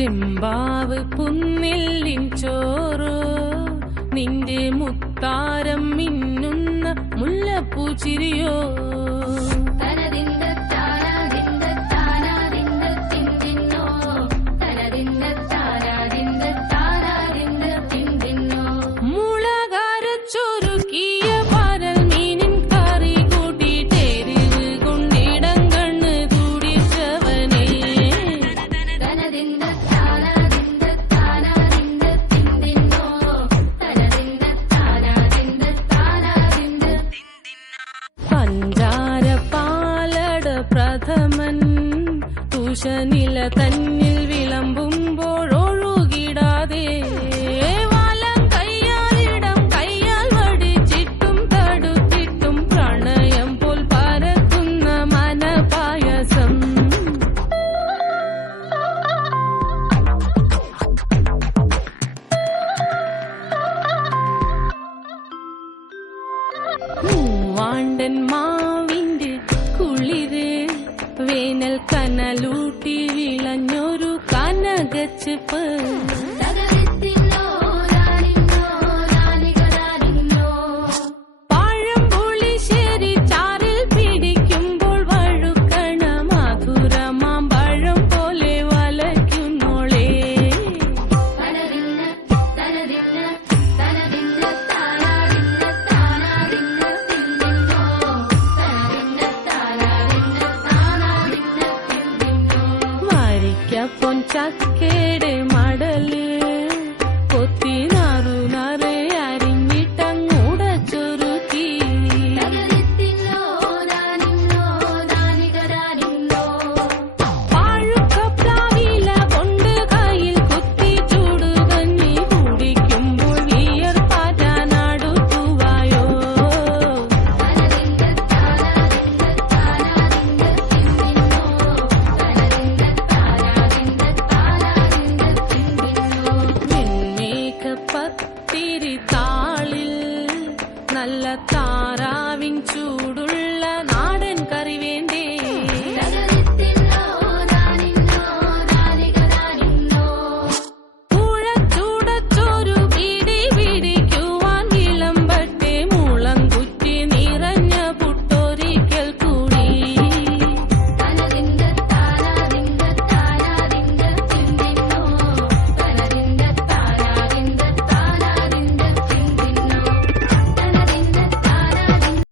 ചെമ്പാവ് പുന്നില്ലിൻ ചോറോ നിന്റെ മുത്താരം മിന്നുന്ന മുല്ലപ്പൂച്ചിരിയോ പ്രഥമൻ തുഷനില തന്നിൽ വിളമ്പുമ്പോഴൊഴുകിടാതെ വലം കയ്യാലിടം കയ്യാൽ വടിച്ചിട്ടും തടുത്തിട്ടും പ്രണയം പോൽ പരക്കുന്ന മനപായസം മൂവാണ്ടൻ മാവിന്റെ കുളിര് വേനൽ കനലൂട്ടി വിളഞ്ഞൊരു കനകച്ചിപ്പ് പഴംപുളിശ്ശേരി ചാറിൽ പിടിക്കുമ്പോൾ വഴുക്കണ മധുരമാം പഴം പോലെ വലയ്ക്കുന്നോളേ പൊൻചക്കയുടെ മടല് കൊത്തി നാറു നറെ അരിഞ്ഞിട്ടങ്ങൂട ചൊരുക്കി പാഴുക്കപ്ലാവില കൊണ്ട് കയ്യിൽ കുത്തി ചൂടുകഞ്ഞി കുടിക്കുമ്പോൾ വിയർപ്പാറ്റാനടുത്തുവായോ പത്തിരി താളിൽ നല്ല താറാവിൻ ചൂട്